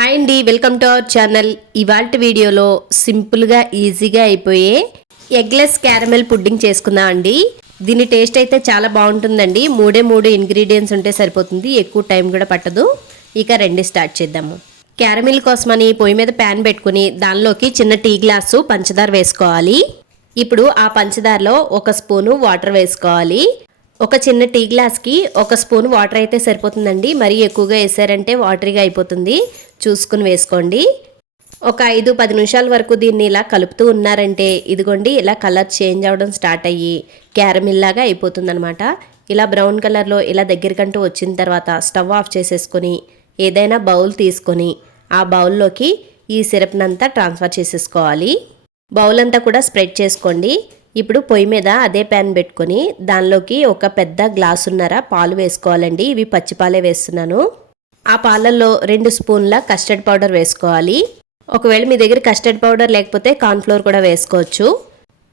Hi అండి welcome to our channel ఇవాళ వీడియోలో సింపుల్గా ఈజీగా అయిపోయే ఎగ్లెస్ క్యారమెల్ పుడ్డింగ్ చేసుకుందాం అండి. దీని టేస్ట్ అయితే చాలా బాగుంటుందండి. మూడే మూడు ఇంగ్రీడియంట్స్ ఉంటే సరిపోతుంది. ఎక్కువ టైం కూడా పట్టదు. ఇక రెండు స్టార్ట్ చేద్దాము. క్యారమిల్ కోసమని పొయ్యి మీద ప్యాన్ పెట్టుకుని దానిలోకి చిన్న టీ గ్లాసు పంచదార వేసుకోవాలి. ఇప్పుడు ఆ పంచదారలో ఒక స్పూను వాటర్ వేసుకోవాలి. ఒక చిన్న టీ గ్లాస్కి ఒక స్పూన్ వాటర్ అయితే సరిపోతుందండి. మరీ ఎక్కువగా వేసారంటే వాటరీగా అయిపోతుంది. చూసుకుని వేసుకోండి. ఒక ఐదు పది నిమిషాల వరకు దీన్ని ఇలా కలుపుతూ ఉన్నారంటే ఇదిగోండి ఇలా కలర్ చేంజ్ అవ్వడం స్టార్ట్ అయ్యి క్యారమిల్ లాగా అయిపోతుందనమాట ఇలా బ్రౌన్ కలర్లో ఇలా దగ్గరికంటూ వచ్చిన తర్వాత స్టవ్ ఆఫ్ చేసేసుకొని ఏదైనా బౌల్ తీసుకొని ఆ బౌల్లోకి ఈ సిరప్నంతా ట్రాన్స్ఫర్ చేసేసుకోవాలి. బౌల్ అంతా కూడా స్ప్రెడ్ చేసుకోండి. ఇప్పుడు పొయ్యి మీద అదే ప్యాన్ పెట్టుకొని దానిలోకి ఒక పెద్ద గ్లాసున్నర పాలు వేసుకోవాలండి. ఇవి పచ్చిపాలే వేస్తున్నాను. ఆ పాలల్లో రెండు స్పూన్ల కస్టర్డ్ పౌడర్ వేసుకోవాలి. ఒకవేళ మీ దగ్గర కస్టర్డ్ పౌడర్ లేకపోతే కార్న్ఫ్లోర్ కూడా వేసుకోవచ్చు.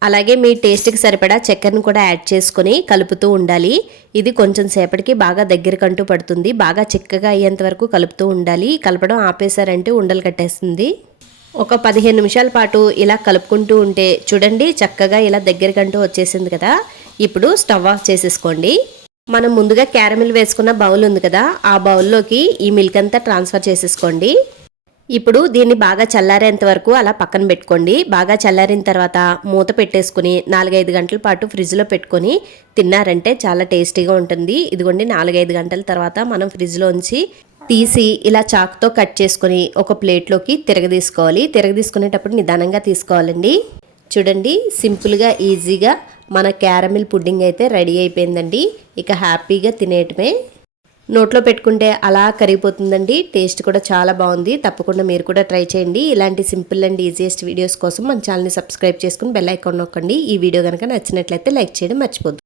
అలాగే మీ టేస్ట్కి సరిపడా చక్కెరను కూడా యాడ్ చేసుకొని కలుపుతూ ఉండాలి. ఇది కొంచెం సేపటికి బాగా దగ్గరకంటూ పడుతుంది. బాగా చిక్కగా అయ్యేంత వరకు కలుపుతూ ఉండాలి. కలపడం ఆపేశారంటే ఉండలు కట్టేస్తుంది. ఒక పదిహేను నిమిషాల పాటు ఇలా కలుపుకుంటూ ఉంటే చూడండి చక్కగా ఇలా దగ్గరకంటూ వచ్చేసింది కదా. ఇప్పుడు స్టవ్ ఆఫ్ చేసేసుకోండి. మనం ముందుగా క్యారమిల్ వేసుకున్న బౌల్ ఉంది కదా ఆ బౌల్లోకి ఈ మిల్క్ అంతా ట్రాన్స్ఫర్ చేసేసుకోండి. ఇప్పుడు దీన్ని బాగా చల్లారేంత వరకు అలా పక్కన పెట్టుకోండి. బాగా చల్లారిన తర్వాత మూత పెట్టేసుకుని నాలుగైదు గంటల పాటు ఫ్రిడ్జ్లో పెట్టుకొని తిన్నారంటే చాలా టేస్టీగా ఉంటుంది. ఇదిగోండి నాలుగైదు గంటల తర్వాత మనం ఫ్రిడ్జ్లో ఉంచి తీసి ఇలా చాకుతో కట్ చేసుకొని ఒక ప్లేట్లోకి తిరగదీసుకోవాలి. తిరగదీసుకునేటప్పుడు నిదానంగా తీసుకోవాలండి. చూడండి సింపుల్గా ఈజీగా మన క్యారమిల్ పుడ్డింగ్ అయితే రెడీ అయిపోయిందండి. ఇక హ్యాపీగా తినేయటమే. నోట్లో పెట్టుకుంటే అలా కరిగిపోతుందండి. టేస్ట్ కూడా చాలా బాగుంది. తప్పకుండా మీరు కూడా ట్రై చేయండి. ఇలాంటి సింపుల్ అండ్ ఈజియెస్ట్ వీడియోస్ కోసం మన ఛానల్ని సబ్స్క్రైబ్ చేసుకుని బెల్ ఐకాన్ నొక్కండి. ఈ వీడియో కనుక నచ్చినట్లయితే లైక్ చేయడం మర్చిపోద్దు.